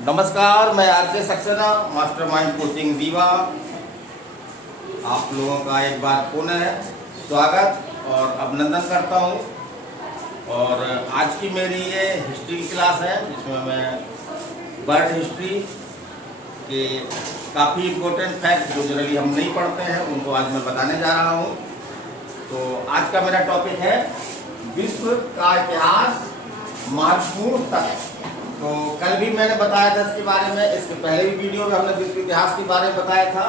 नमस्कार, मैं R K. Saxena, mastermind coaching दीवा। आप लोगों का एक बार पुनः स्वागत और अभिनंदन करता हूं। और आज की मेरी ये हिस्ट्री की क्लास है, जिसमें मैं वर्ल्ड हिस्ट्री के काफ़ी इम्पोर्टेंट फैक्ट जो जनरली हम नहीं पढ़ते हैं उनको आज मैं बताने जा रहा हूं। तो आज का मेरा टॉपिक है विश्व का इतिहास, महत्वपूर्ण तथ्य। तो कल भी मैंने बताया था इसके बारे में, इसके पहले भी वीडियो में हमने विश्व इतिहास के बारे में बताया था।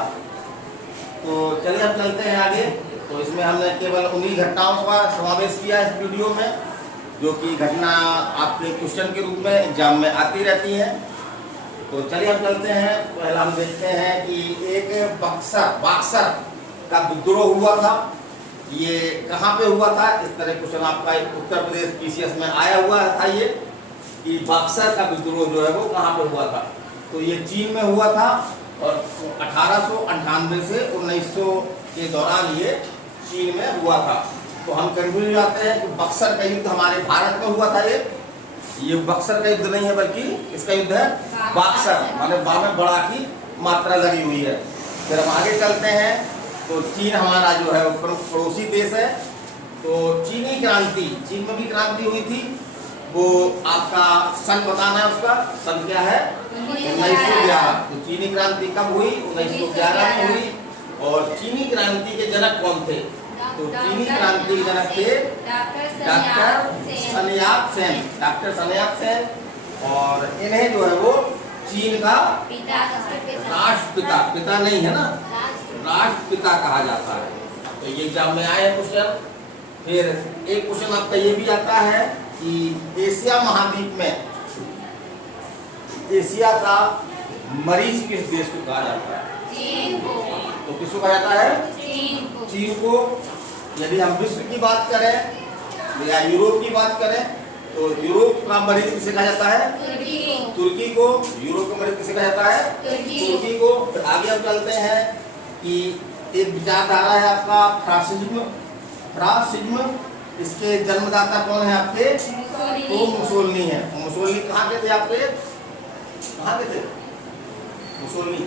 तो चलिए हम चलते हैं आगे। तो इसमें हमने केवल उन्हीं घटनाओं का समावेश किया इस वीडियो में, जो कि घटना आपके क्वेश्चन के रूप में एग्जाम में आती रहती हैं। तो चलिए हम चलते हैं। पहला हम देखते हैं कि एक बक्सर का विद्रोह हुआ था। ये कहाँ पे हुआ था? इस तरह क्वेश्चन आपका उत्तर प्रदेश पीसीएस में आया हुआ था ये, कि बक्सर का विद्रोह जो है वो कहाँ पे हुआ था। तो ये चीन में हुआ था और 1898 से 1900 के दौरान ये चीन में हुआ था। तो हम कंफ्यूज हो जाते हैं कि बक्सर का युद्ध हमारे भारत में हुआ था। ये बक्सर का युद्ध नहीं है, बल्कि इसका युद्ध है बक्सर, माने बा में बड़ा की मात्रा लगी हुई है। फिर हम आगे चलते हैं। तो चीन हमारा जो है वो प्रमुख पड़ोसी देश है। तो चीनी क्रांति, चीन में भी क्रांति हुई थी। वो आपका सन बताना है, उसका सन क्या है? 1911। तो चीनी क्रांति कब हुई? 1911 में हुई। और चीनी क्रांति के जनक कौन थे? तो चीनी क्रांति के जनक थे डॉक्टर सन यात सेन। और इन्हें जो है वो चीन का राष्ट्रपिता, पिता नहीं है ना, राष्ट्रपिता कहा जाता है। तो ये एग्जाम में आए क्वेश्चन। फिर एक क्वेश्चन आपका ये भी आता है कि एशिया महाद्वीप में एशिया का मरीज किस देश को कहा जाता है? चीन को। तो किसको कहा जाता है? चीन को। यदि हम विश्व की बात करें या यूरोप की बात करें, तो यूरोप का मरीज किसे कहा जाता है? तुर्की को। यूरोप का मरीज किसे कहा जाता है? तुर्की को। फिर आगे हम चलते हैं कि एक विचारधारा है आपका फ्रासिज्म। इसके जन्मदाता कौन है आपके? तो मुसोलिनी है। मुसोलिनी कहाँ के थे आपके? कहाँ के थे मुसोलिनी?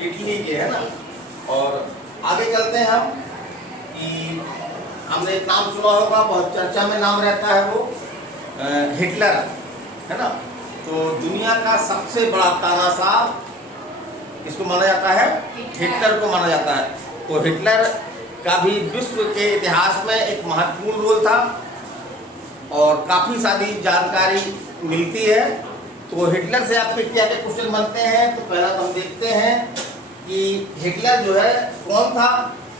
इटली के, है ना। और आगे चलते हैं हम कि हमने एक नाम सुना होगा, बहुत चर्चा में नाम रहता है, वो हिटलर, है ना। तो दुनिया का सबसे बड़ा तानाशाह किसको माना जाता है? हिटलर को माना जाता है। तो हिटलर का भी विश्व के इतिहास में एक महत्वपूर्ण रोल था और काफ़ी सारी जानकारी मिलती है। तो हिटलर से आपके क्या क्या क्वेश्चन बनते हैं? तो पहला तो हम देखते हैं कि हिटलर जो है कौन था?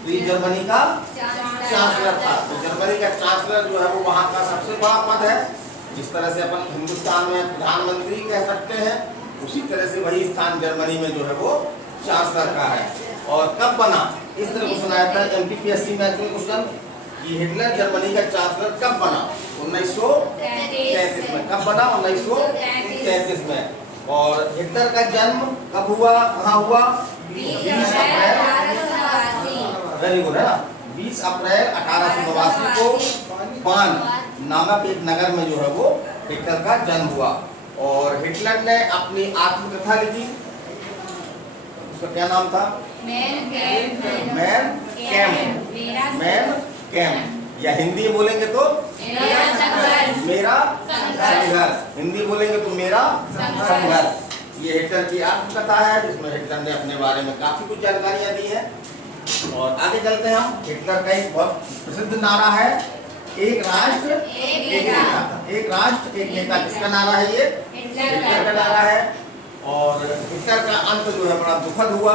ये जर्मनी का चांसलर था। तो जर्मनी का चांसलर जो है वो वहाँ का सबसे बड़ा पद है। जिस तरह से अपन हिंदुस्तान में प्रधानमंत्री कह सकते हैं, उसी तरह से वही स्थान जर्मनी में जो है वो चांसलर का है। और कब बना? इस तरह क्वेश्चन आया था एमपीपीएससी मैथ में क्वेश्चन कि हिटलर जर्मनी का चांसलर कब बना? 1933 में। कब बना? 1933 में। और हिटलर का जन्म कब हुआ, कहाँ हुआ? 20 अप्रैल, वेरी गुड, है ना, 20 अप्रैल 1889 को बान नामक एक नगर में जो है वो हिटलर का जन्म हुआ। और हिटलर ने अपनी आत्मकथा लिखी। उसका क्या नाम था? मैन कैम्प, या हिंदी बोलेंगे तो मेरा संघर्ष। हिंदी बोलेंगे तो मेरा संघर्ष। ये हिटलर की आत्मकथा है, जिसमें हिटलर ने अपने बारे में काफी कुछ जानकारियां दी हैं। और आगे चलते हैं हम। हिटलर का एक बहुत प्रसिद्ध नारा है, एक राष्ट्र एक नेता। एक राष्ट्र एक नेता, किसका नारा है? ये हिटलर का नारा है। और हिटलर का अंत जो है बड़ा दुखद हुआ,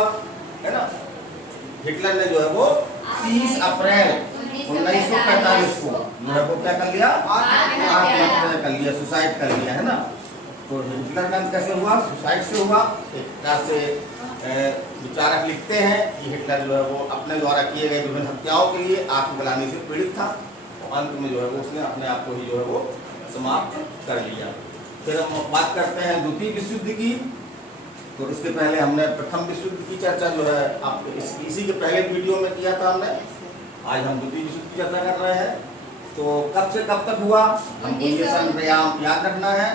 है ना। हिटलर ने जो है वो 30 अप्रैल 1945 को जो है वो क्या कर लिया? आत्महत्या कर लिया, सुसाइड कर लिया, है ना। तो हिटलर का अंत कैसे हुआ? सुसाइड से हुआ। एक तरह से विचारक लिखते हैं कि हिटलर जो है वो अपने द्वारा किए गए विभिन्न हत्याओं के लिए आत्मग्लानि से पीड़ित था। और अंत में जो है वो उसने अपने आप को ही जो है वो समाप्त कर लिया। फिर हम बात करते हैं द्वितीय विश्व युद्ध की। तो इसके पहले हमने प्रथम विश्व युद्ध की चर्चा जो है आप इसी के पहले वीडियो में किया था हमने। आज हम द्वितीय विश्व युद्ध की चर्चा कर रहे हैं। तो कब से कब तक हुआ? हमको ये सन याद रखना है।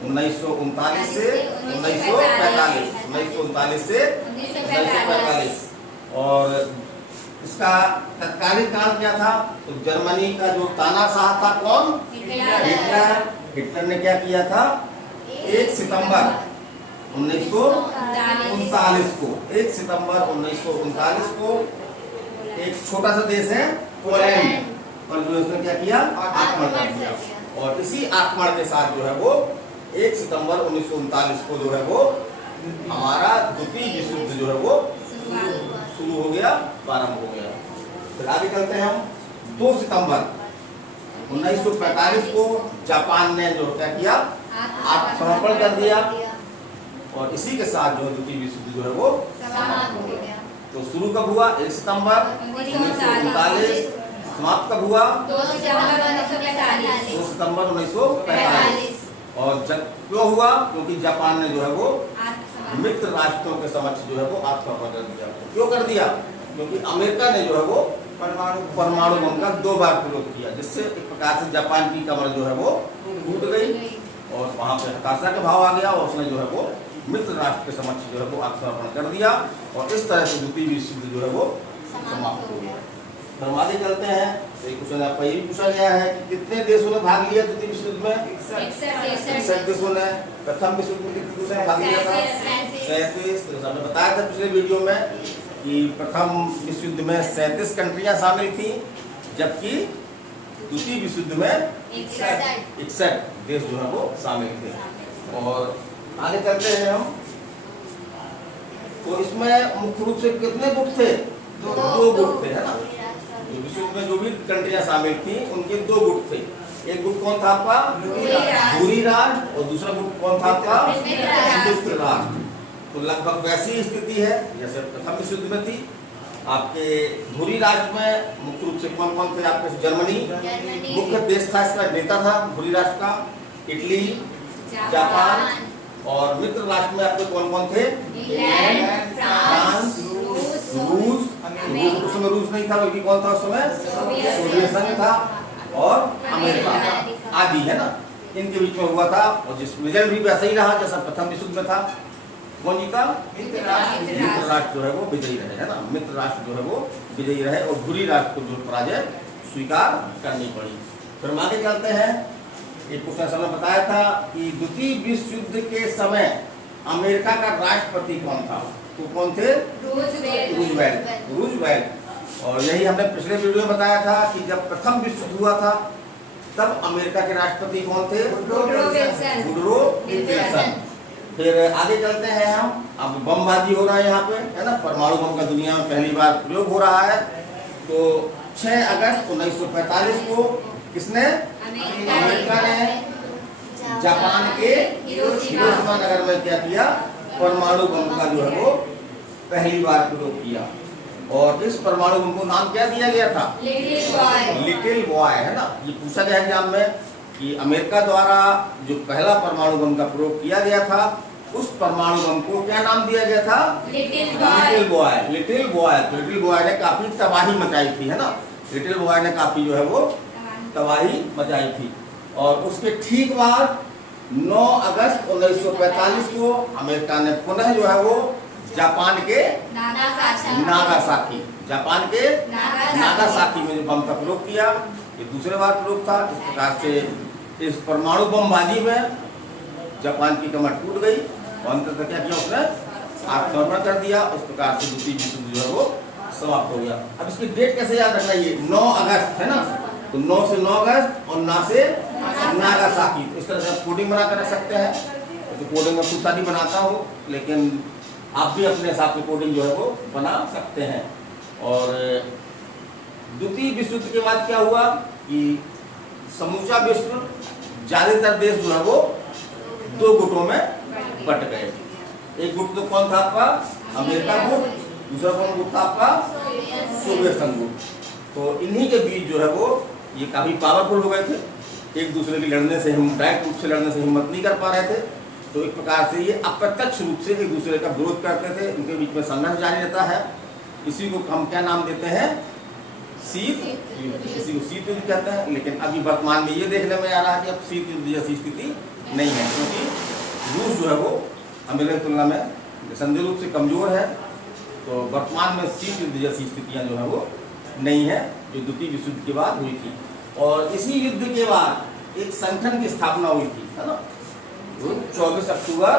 1939 से 1945, 1939 से 1945। और इसका तत्कालीन कारण क्या था? तो जर्मनी का जो तानाशाह था कौन? हिटलर। हिटलर ने क्या किया था? 1 सितंबर 1939 को, 1 सितंबर 1939 को एक छोटा सा देश है पोलैंड पर जो उसने क्या किया? आक्रमण कर दिया। और इसी आक्रमण के साथ जो है वो 1 सितंबर 1939 को जो है वो हमारा द्वितीय विश्व युद्ध जो है वो शुरू हो गया, प्रारंभ हो गया। फिर आगे चलते हैं हम। 2 सितंबर 1945 को जापान ने जो क्या किया? आत्मसमर्पण कर दिया। और इसी के साथ जो द्वितीय विश्व युद्ध जो है वो समाप्त हो गया। तो शुरू कब हुआ? 1 सितंबर 1939। समाप्त कब हुआ? 2 सितंबर 1945। 2 सितंबर 1945। और जब क्यों हुआ? क्योंकि जापान ने जो है वो मित्र राष्ट्रों के समक्ष जो है वो आत्मसमर्पण कर दिया। क्यों कर दिया? क्योंकि अमेरिका ने जो है वो परमाणु बम का 2 बार प्रयोग किया, जिससे एक प्रकार से जापान की कमर जो है वो टूट गई और वहां पे हताशा का भाव आ गया और उसने जो है वो मित्र राष्ट्र के समक्ष जो है वो आत्मसमर्पण कर दिया। और इस तरह से द्वितीय विश्व युद्ध जो है वो समाप्त हो गया। हम आगे चलते हैं। तो एक क्वेश्चन आपका ये पूछा गया है कि कितने देशों ने भाग लिया द्वितीय विश्व युद्ध में? 61 देशों ने। प्रथम विश्व युद्ध में कितने देशों ने भाग लिया था? 37। तो हमने बताया था पिछले वीडियो में कि प्रथम विश्व युद्ध में 37 कंट्रियां शामिल थी, जबकि द्वितीय विश्व युद्ध में 61 देश जो है वो शामिल थे। और आगे चलते हैं हम। तो इसमें मुख्य रूप से कितने गुट थे? 2 गुट थे, है ना। जो विश्व युद्ध में जो भी कंट्रियां शामिल थी उनके 2 गुट थे। एक गुट कौन था आपका? धुरी राष्ट्र। और दूसरा गुट कौन था आपका? मित्र राष्ट्र। तो लगभग वैसी स्थिति है जैसे प्रथम विश्व युद्ध में थी। आपके धुरी राष्ट्र में मुख्य रूप से कौन कौन थे? आपके जर्मनी मुख्य देश था, इसका नेता था धुरी राष्ट्र का। Italy, Japan. और मित्र राष्ट्र में आपके कौन कौन थे? इंग्लैंड, फ्रांस, रूस। उस समय रूस नहीं था बल्कि कौन था उस समय? सोवियत संघ था। और अमेरिका आदि, है ना। इनके बीच में हुआ था और जिस रिजल्ट भी वैसा ही रहा जैसा प्रथम विश्व युद्ध में था। कौन जीता? मित्र राष्ट्र जो है वो विजयी रहे, है ना। मित्र राष्ट्र जो है वो विजयी रहे और धुरी राष्ट्र को जो पराजय स्वीकार करनी पड़ी। फिर हम आगे चलते हैं। एक क्वेश्चन हमने बताया था कि द्वितीय विश्व युद्ध के समय अमेरिका का राष्ट्रपति कौन था? तो कौन थे? रूजवेल्ट। और यही हमने पिछले वीडियो में बताया था कि जब प्रथम विश्व युद्ध हुआ था तब अमेरिका के राष्ट्रपति कौन थे? Woodrow Wilson. फिर आगे चलते हैं हम। अब बमबाजी हो रहा है यहाँ पे, है ना। परमाणु बम का दुनिया में पहली बार प्रयोग हो रहा है। तो 6 अगस्त 1945 को किसने? अमेरिका ने जापान के हिरोशिमा नगर में क्या किया? परमाणु बम का जो है वो पहली बार प्रयोग किया। और इस परमाणु बम को नाम क्या दिया गया था? लिटिल बॉय, है ना। ये पूछा गया एग्जाम में कि अमेरिका द्वारा जो पहला परमाणु बम का प्रयोग किया गया था उस परमाणु बम को क्या नाम दिया गया था? Little boy. लिटिल बॉय ने काफी तबाही मचाई थी, है ना। लिटिल बॉय ने काफी जो है वो तबाही मचाई थी। और उसके ठीक बाद 9 अगस्त 1945 को अमेरिका ने पुनः जो है वो जापान के नागासाकी, जापान के नागासाकी में जो बम का प्रयोग किया, ये दूसरे बार प्रयोग था। इस प्रकार से इस परमाणु बमबाजी में जापान की कमर टूट गई और अंततः क्या किया? उसने आत्मसमर्पण कर दिया। उस प्रकार से द्वितीय विश्व युद्ध जो है वो समाप्त हो गया। अब इसकी डेट कैसे याद रखना? ये 9 अगस्त, है ना। तो 9 से 9 अगस्त और ना से नागासाकी, इस तरह से कोडिंग बना कर रख सकते हैं। तो कोडिंग में खुद सारी बनाता हूँ, लेकिन आप भी अपने हिसाब से कोडिंग जो है वो बना सकते हैं। और द्वितीय विश्व युद्ध के बाद क्या हुआ कि समूचा विश्व, ज्यादातर देश जो है वो 2 गुटों में बट गए। एक गुट तो कौन था आपका? अमेरिका गुट। दूसरा कौन गुट था आपका? सोवियत संघ गुट। तो इन्हीं के बीच जो है वो ये काफी पावरफुल हो गए थे। एक दूसरे की लड़ने से डायरेक्ट रूप से लड़ने से हिम्मत नहीं कर पा रहे थे। तो एक प्रकार से ये अप्रत्यक्ष रूप से एक दूसरे का विरोध करते थे। इनके बीच में संघर्ष जारी रहता है। इसी को हम क्या नाम देते हैं? शीत युद्ध। इसी को शीत युद्ध कहते हैं। लेकिन अभी वर्तमान में ये देखने में आ रहा है कि अब शीत युद्ध जैसी स्थिति नहीं है, क्योंकि रूस जो है वो अमेरिका की तुलना में निसंदेह रूप से कमज़ोर है। तो वर्तमान में शीत युद्ध जैसी स्थितियाँ जो है वो नहीं है जो द्वितीय विश्व युद्ध के बाद हुई थी। और इसी युद्ध के बाद एक संगठन की स्थापना हुई थी, है ना, 24 अक्टूबर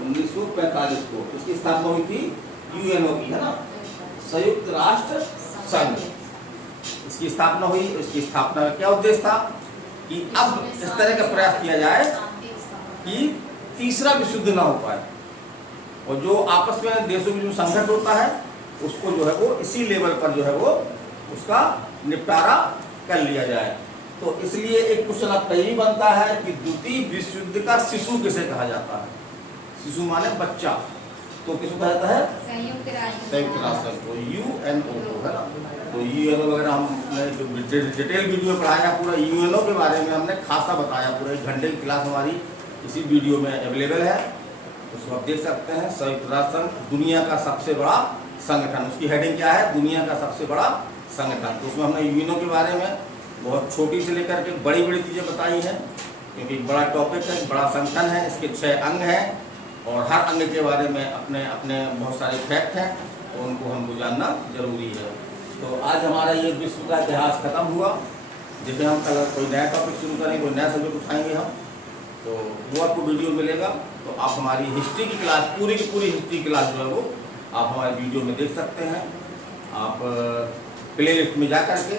1945 को इसकी स्थापना हुई थी यूएनओ की, है ना, संयुक्त राष्ट्र संघ। इसकी स्थापना हुई। इसकी स्थापना का क्या उद्देश्य था कि अब इस तरह का प्रयास किया जाए कि तीसरा विश्व युद्ध ना हो पाए, और जो आपस में देशों के जो संघर्ष होता है उसको जो है वो इसी लेवल पर जो है वो उसका निपटारा कर लिया जाए। तो इसलिए एक क्वेश्चन आपका यही बनता है कि द्वितीय विश्व युद्ध का शिशु किसे कहा जाता है? शिशु माने बच्चा, तो किसको कहा जाता है? संयुक्त संयुक्त राष्ट्र, तो यूएनओ को, है ना। तो यूएनओ वगैरह हमने जो डिटेल वीडियो में पढ़ाया पूरा यूएनओ के बारे में हमने खासा बताया, पूरा 1 घंटे की क्लास हमारी इसी वीडियो में अवेलेबल है, उसको आप देख सकते हैं। संयुक्त राष्ट्र संघ दुनिया का सबसे बड़ा संगठन, उसकी हेडिंग क्या है? दुनिया का सबसे बड़ा संगठन। तो उसमें हमने यूएनओ के बारे में बहुत छोटी से लेकर के बड़ी बड़ी चीज़ें बताई हैं, क्योंकि बड़ा टॉपिक है, बड़ा संगठन है, इसके 6 अंग हैं और हर अंग के बारे में अपने अपने बहुत सारे फैक्ट हैं और उनको हमको जानना जरूरी है। तो आज हमारा ये विश्व का इतिहास खत्म हुआ। जैसे हम कल कोई नया टॉपिक शुरू करेंगे, कोई नया सब्जेक्ट उठाएंगे हम, तो वो आपको वीडियो मिलेगा। तो आप हमारी हिस्ट्री की क्लास पूरी की पूरी हिस्ट्री क्लास जो है वो आप हमारे वीडियो में देख सकते हैं। आप प्ले लिस्ट में जा करके,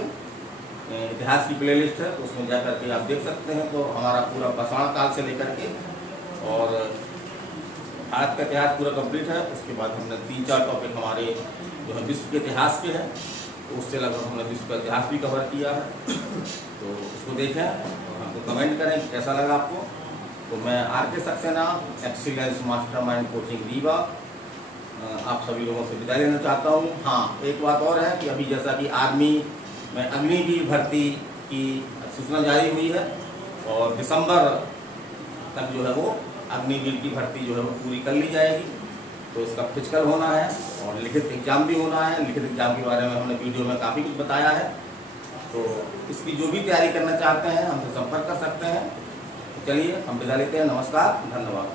इतिहास की प्लेलिस्ट है तो उसमें जा करके आप देख सकते हैं। तो हमारा पूरा पाषाण काल से लेकर के और भारत का इतिहास पूरा कंप्लीट है। उसके बाद हमने 3-4 टॉपिक हमारे जो है विश्व के इतिहास के हैं, तो उससे लगभग हमने विश्व का इतिहास भी कवर किया है। तो उसको देखें और हमको कमेंट करें कि कैसा लगा आपको। तो मैं R K. Saxena, excellence mastermind coaching Rewa, आप सभी लोगों से विदा लेना चाहता हूँ। हाँ, एक बात और है कि अभी जैसा कि आर्मी में अग्निवीर भर्ती की सूचना जारी हुई है और दिसंबर तक जो है वो अग्निवीर की भर्ती जो है वो पूरी कर ली जाएगी। तो इसका फिजिकल होना है और लिखित एग्जाम भी होना है। लिखित एग्जाम के बारे में हमने वीडियो में काफ़ी कुछ बताया है। तो इसकी जो भी तैयारी करना चाहते हैं हमसे संपर्क कर सकते हैं। तो चलिए हम विदा लेते हैं। नमस्कार, धन्यवाद।